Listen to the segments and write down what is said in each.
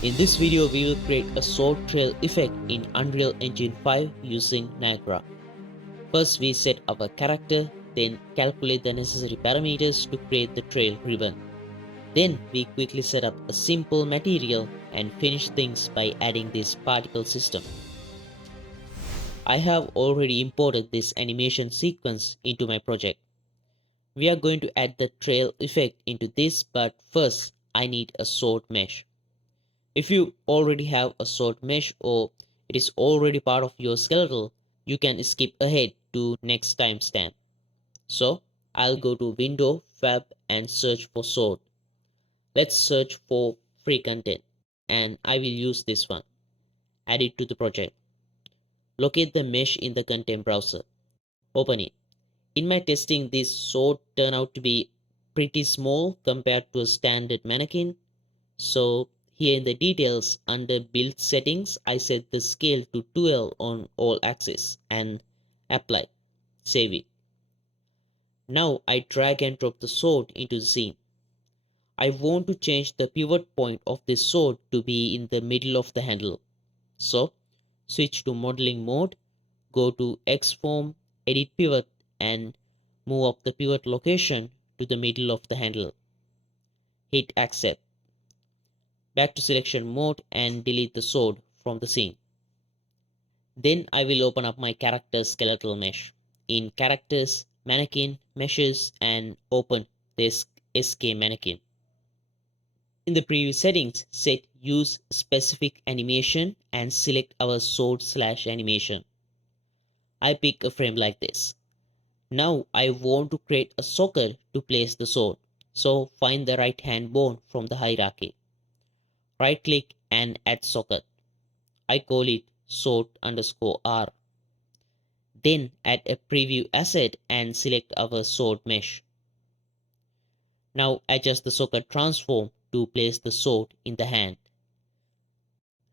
In this video, we will create a sword trail effect in Unreal Engine 5 using Niagara. First, we set our character, then calculate the necessary parameters to create the trail ribbon. Then, we quickly set up a simple material and finish things by adding this particle system. I have already imported this animation sequence into my project. We are going to add the trail effect into this, but first, I need a sword mesh. If you already have a sword mesh or it is already part of your skeletal, you can skip ahead to next timestamp. So I'll go to Window, Fab and search for sword. Let's search for free content and I will use this one. Add it to the project. Locate the mesh in the content browser. Open it. In my testing, this sword turned out to be pretty small compared to a standard mannequin. So here in the details under build settings, I set the scale to 12 on all axes and apply. Save it. Now I drag and drop the sword into the scene. I want to change the pivot point of this sword to be in the middle of the handle. So switch to modeling mode, go to X form, edit pivot and move up the pivot location to the middle of the handle. Hit accept. Back to selection mode and delete the sword from the scene. Then I will open up my character skeletal mesh. In characters, mannequin, meshes and open this SK mannequin. In the preview settings, set use specific animation and select our sword/animation. I pick a frame like this. Now I want to create a socket to place the sword. So find the right hand bone from the hierarchy. Right click and add socket. I call it sword_R. Then add a preview asset and select our sword mesh. Now adjust the socket transform to place the sword in the hand.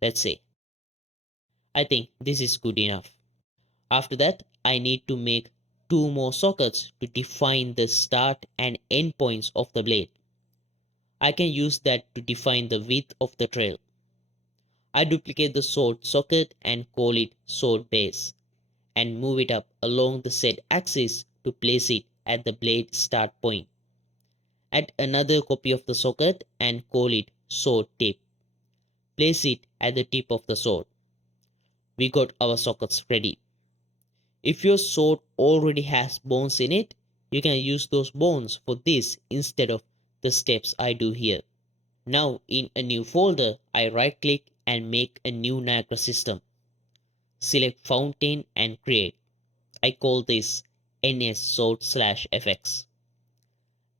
Let's say. I think this is good enough. After that, I need to make two more sockets to define the start and end points of the blade. I can use that to define the width of the trail. I duplicate the sword socket and call it sword base and move it up along the Z axis to place it at the blade start point. Add another copy of the socket and call it sword tip. Place it at the tip of the sword. We got our sockets ready. If your sword already has bones in it, you can use those bones for this instead of the steps I do here. Now in a new folder, I right click and make a new Niagara system. Select fountain and create. I call this ns_sword/fx.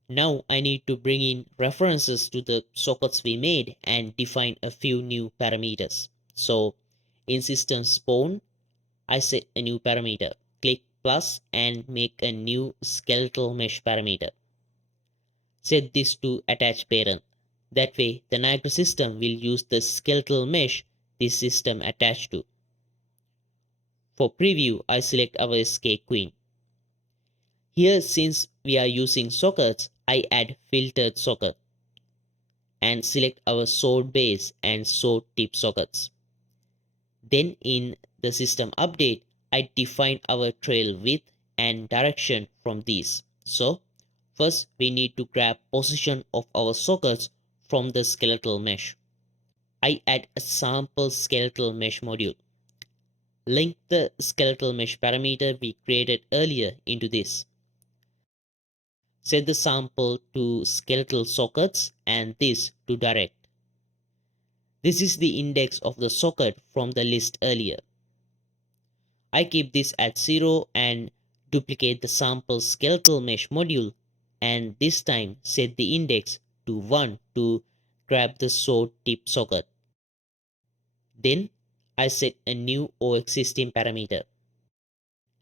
Now I need to bring in references to the sockets we made and define a few new parameters. So in system spawn, I set a new parameter. Click plus and make a new skeletal mesh parameter. Set this to attach parent. That way the Niagara system will use the skeletal mesh this system attached to. For preview, I select our SK queen. Here, since we are using sockets, I add filtered socket and select our sword base and sword tip sockets. Then in the system update, I define our trail width and direction from these. So first we need to grab position of our sockets from the skeletal mesh. I add a sample skeletal mesh module. Link the skeletal mesh parameter we created earlier into this. Set the sample to skeletal sockets and this to direct. This is the index of the socket from the list earlier. I keep this at 0 and duplicate the sample skeletal mesh module and this time set the index to 1 to grab the sword tip socket. Then I set a new 𝑭𝒐𝒍𝒐𝒃 parameter.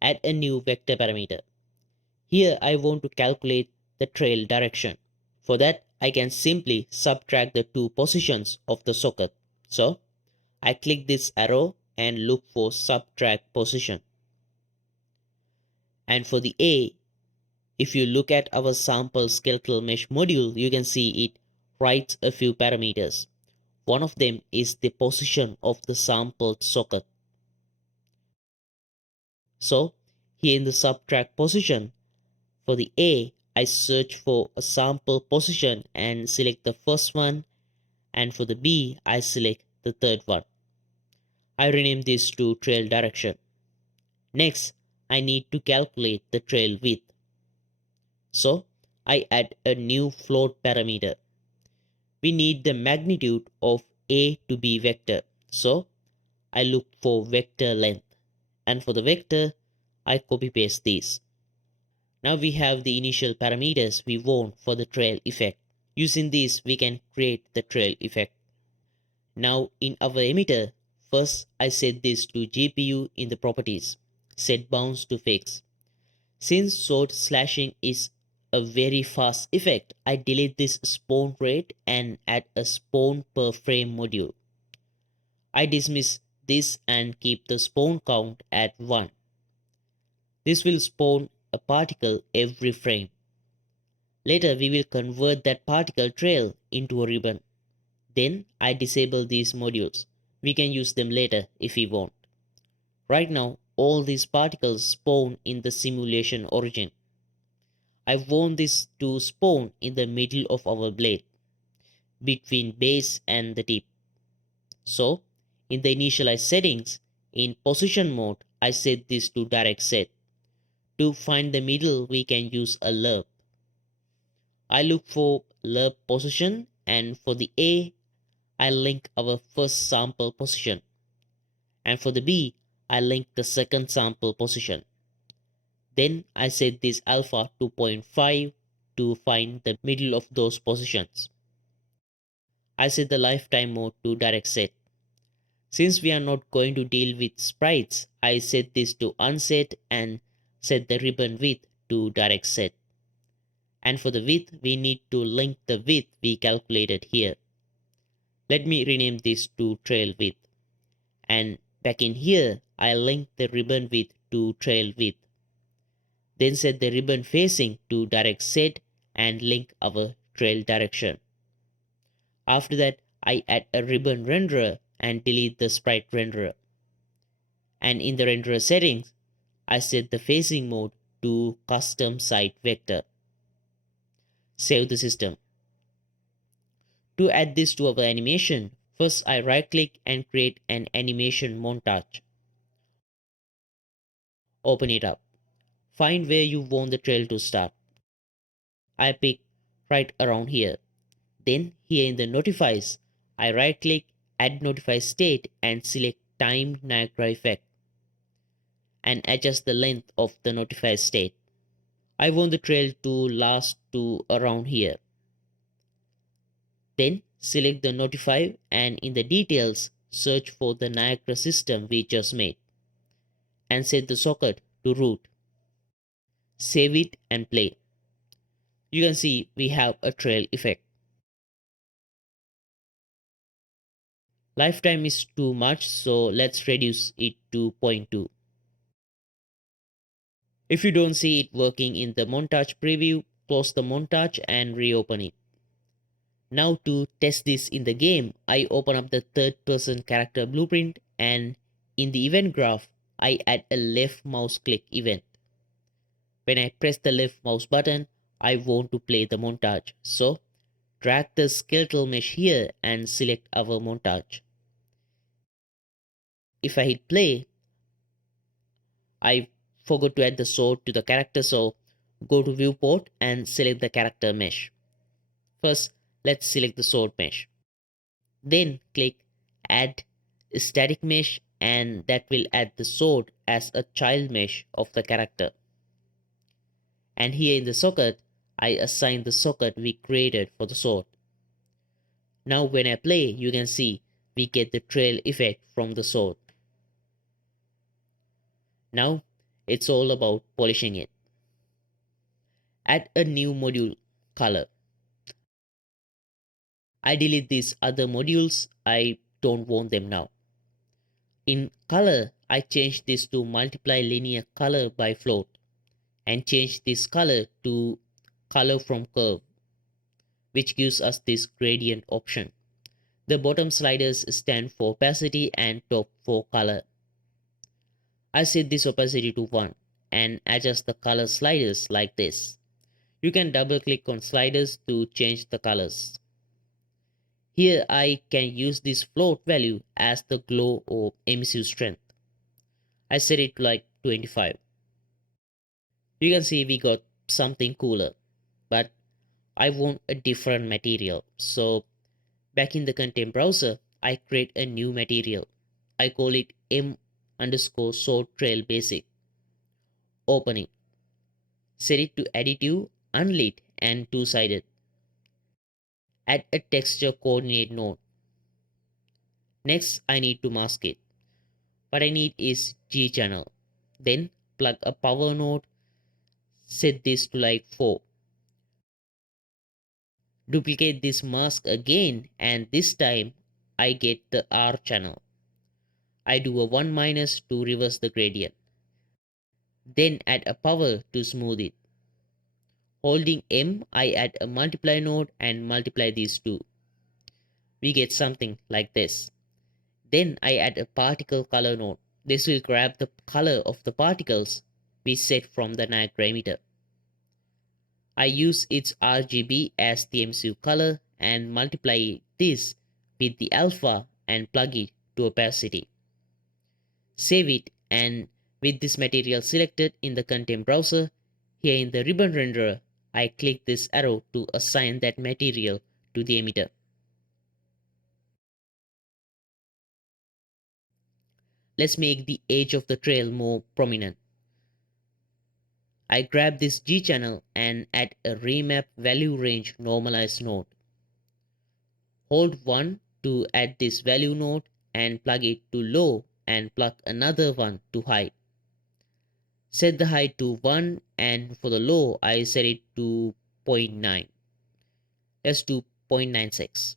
Add a new vector parameter. Here I want to calculate the trail direction. For that, I can simply subtract the two positions of the socket. So I click this arrow and look for subtract position. And for the A, if you look at our sample skeletal mesh module, you can see it writes a few parameters. One of them is the position of the sampled socket. So here in the subtract position, for the A, I search for a sample position and select the first one, and for the B, I select the third one. I rename this to trail direction. Next, I need to calculate the trail width. So I add a new float parameter. We need the magnitude of A to B vector. So I look for vector length, and for the vector, I copy paste these. Now we have the initial parameters we want for the trail effect. Using these, we can create the trail effect. Now in our emitter, first I set this to GPU in the properties, set bounds to fixed. Since sword slashing is a very fast effect, I delete this spawn rate and add a spawn per frame module. I dismiss this and keep the spawn count at 1. This will spawn a particle every frame. Later we will convert that particle trail into a ribbon. Then I disable these modules. We can use them later if we want. Right now all these particles spawn in the simulation origin. I want this to spawn in the middle of our blade, between base and the tip. So in the initialize settings, in position mode, I set this to direct set. To find the middle, we can use a lerp. I look for lerp position, and for the A, I link our first sample position. And for the B, I link the second sample position. Then I set this alpha 2.5 to find the middle of those positions. I set the lifetime mode to direct set. Since we are not going to deal with sprites, I set this to unset and set the ribbon width to direct set. And for the width, we need to link the width we calculated here. Let me rename this to trail width. And back in here, I link the ribbon width to trail width. Then set the ribbon facing to direct set and link our trail direction. After that, I add a ribbon renderer and delete the sprite renderer. And in the renderer settings, I set the facing mode to custom site vector. Save the system. To add this to our animation, first I right click and create an animation montage. Open it up. Find where you want the trail to start. I pick right around here. Then here in the notifies, I right click, add notify state and select time Niagara effect and adjust the length of the notify state. I want the trail to last to around here. Then select the notify and in the details search for the Niagara system we just made and set the socket to root. Save it and play. You can see we have a trail effect. Lifetime is too much, so let's reduce it to 0.2. If you don't see it working in the montage preview, close the montage and reopen it. Now to test this in the game, I open up the third person character blueprint and in the event graph, I add a left mouse click event. When I press the left mouse button, I want to play the montage. So drag the skeletal mesh here and select our montage. If I hit play, I forgot to add the sword to the character, so go to viewport and select the character mesh. First, let's select the sword mesh. Then click add static mesh and that will add the sword as a child mesh of the character. And here in the socket, I assign the socket we created for the sword. Now when I play, you can see we get the trail effect from the sword. Now it's all about polishing it. Add a new module, color. I delete these other modules, I don't want them now. In color, I change this to multiply linear color by float and change this color to color from curve, which gives us this gradient option. The bottom sliders stand for opacity and top for color. I set this opacity to 1 and adjust the color sliders like this. You can double click on sliders to change the colors. Here I can use this float value as the glow or emissive strength. I set it to like 25. You can see we got something cooler, but I want a different material. So back in the content browser, I create a new material. I call it 𝒚_𝒐𝒎𝒆𝒏𝒕. Open it. Set it to additive, unlit and two-sided. Add a texture coordinate node. Next, I need to mask it. What I need is G channel. Then plug a power node. Set this to like 4. Duplicate this mask again and this time I get the R channel. I do a 1 minus to reverse the gradient. Then add a power to smooth it. Holding M, I add a multiply node and multiply these two. We get something like this. Then I add a particle color node. This will grab the color of the particles we set from the Niagara emitter. I use its RGB as the _𝒚𝒐𝒎𝒄 color and multiply this with the alpha and plug it to opacity. Save it, and with this material selected in the content browser, here in the ribbon renderer, I click this arrow to assign that material to the emitter. Let's make the edge of the trail more prominent. I grab this G channel and add a remap value range normalize node. Hold 1 to add this value node and plug it to low and plug another one to high. Set the height to 1 and for the low I set it to 0.9. Let's do 0.96.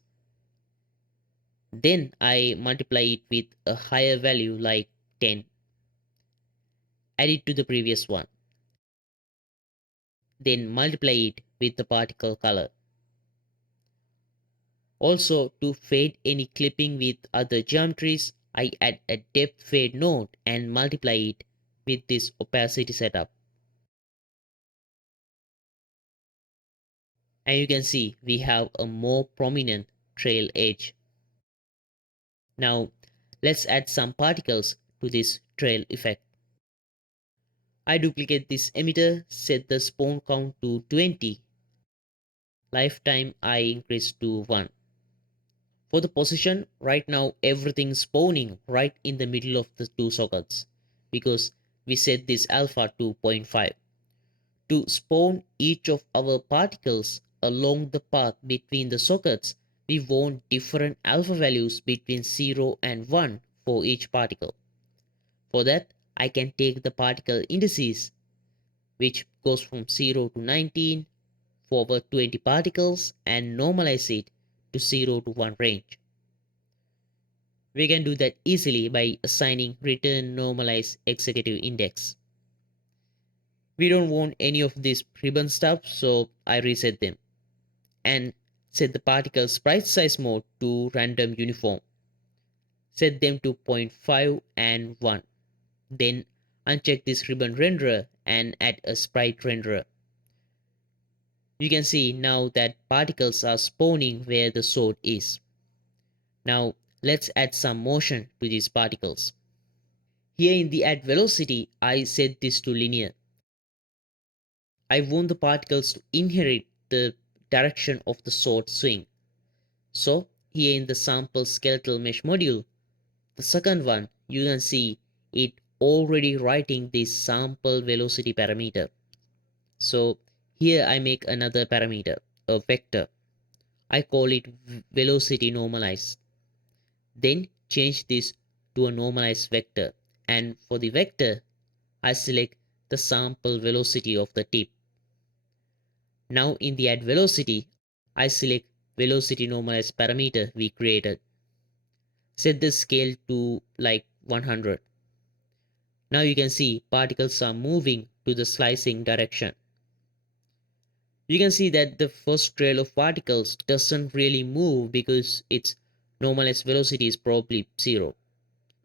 Then I multiply it with a higher value like 10. Add it to the previous one. Then multiply it with the particle color. Also, to fade any clipping with other geometries, I add a depth fade node and multiply it with this opacity setup. And you can see we have a more prominent trail edge. Now let's add some particles to this trail effect. I duplicate this emitter, set the spawn count to 20. Lifetime I increase to 1. For the position, right now everything is spawning right in the middle of the two sockets because we set this alpha to 0.5. To spawn each of our particles along the path between the sockets, we want different alpha values between 0 and 1 for each particle. For that, I can take the particle indices, which goes from 0 to 19 for our 20 particles, and normalize it to 0 to 1 range. We can do that easily by assigning return normalize executive index. We don't want any of this ribbon stuff, so I reset them and set the particle sprite size mode to random uniform. Set them to 0.5 and 1. Then uncheck this ribbon renderer and add a sprite renderer. You can see now that particles are spawning where the sword is. Now let's add some motion to these particles. Here in the add velocity, I set this to linear. I want the particles to inherit the direction of the sword swing. So here in the sample skeletal mesh module, the second one, you can see it already writing this sample velocity parameter. So here I make another parameter, a vector. I call it velocity normalized. Then change this to a normalized vector. And for the vector, I select the sample velocity of the tip. Now in the add velocity, I select velocity normalized parameter we created. Set the scale to like 100. Now you can see particles are moving to the slicing direction. You can see that the first trail of particles doesn't really move because it's Normalized velocity is probably 0.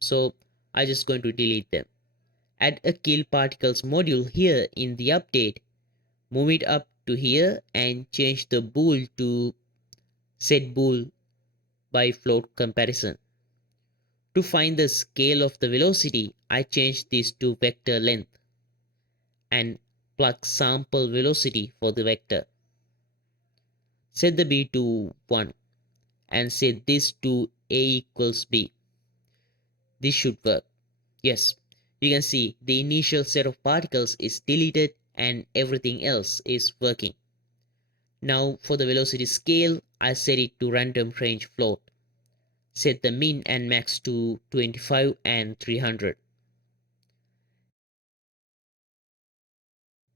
So I just going to delete them. Add a kill particles module here in the update. Move it up to here and change the bool to set bool by float comparison. To find the scale of the velocity, I change this to vector length and plug sample velocity for the vector. Set the b to 1 and set this to a equals b. This should work. Yes, you can see the initial set of particles is deleted and everything else is working. Now for the velocity scale, I set it to random range float. Set the min and max to 25 and 300.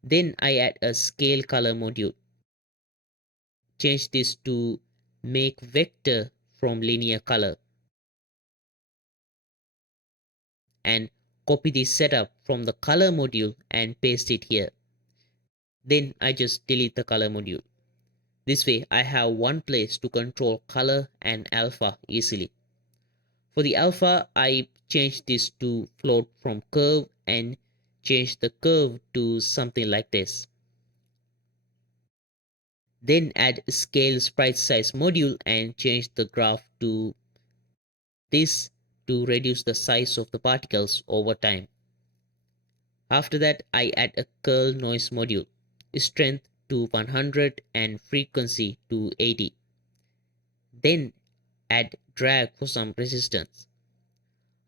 Then I add a scale color module. Change this to make vector from linear color. And copy this setup from the color module and paste it here. Then I just delete the color module. This way I have one place to control color and alpha easily. For the alpha, I change this to float from curve and change the curve to something like this. Then add scale sprite size module and change the graph to this to reduce the size of the particles over time. After that, I add a curl noise module, strength to 100 and frequency to 80. Then add drag for some resistance.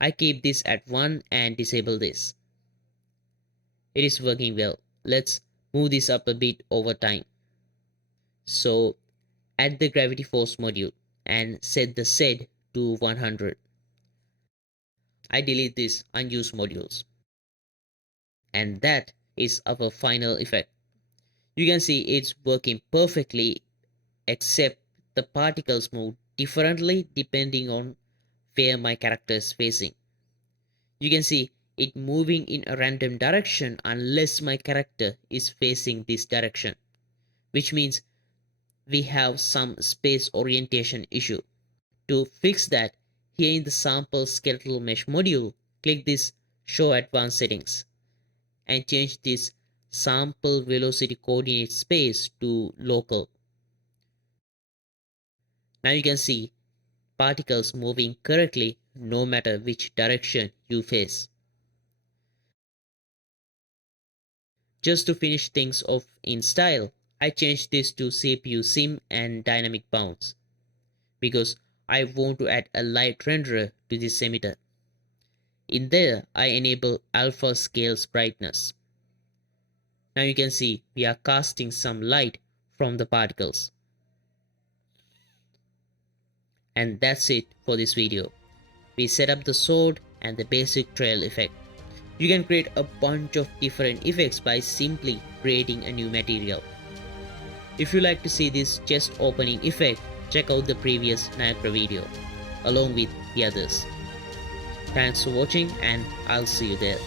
I keep this at 1 and disable this. It is working well. Let's move this up a bit over time. So add the gravity force module and set the Z to 100. I delete these unused modules. And that is our final effect. You can see it's working perfectly, except the particles move differently depending on where my character is facing. You can see it moving in a random direction unless my character is facing this direction, which means we have some space orientation issue. To fix that, here in the sample skeletal mesh module, click this show advanced settings and change this sample velocity coordinate space to local. Now you can see particles moving correctly no matter which direction you face. Just to finish things off in style, I changed this to CPU sim and dynamic bounce because I want to add a light renderer to this emitter. In there, I enable alpha scales brightness. Now you can see we are casting some light from the particles. And that's it for this video. We set up the sword and the basic trail effect. You can create a bunch of different effects by simply creating a new material. If you like to see this chest opening effect, check out the previous Niagara video, along with the others. Thanks for watching and I'll see you there.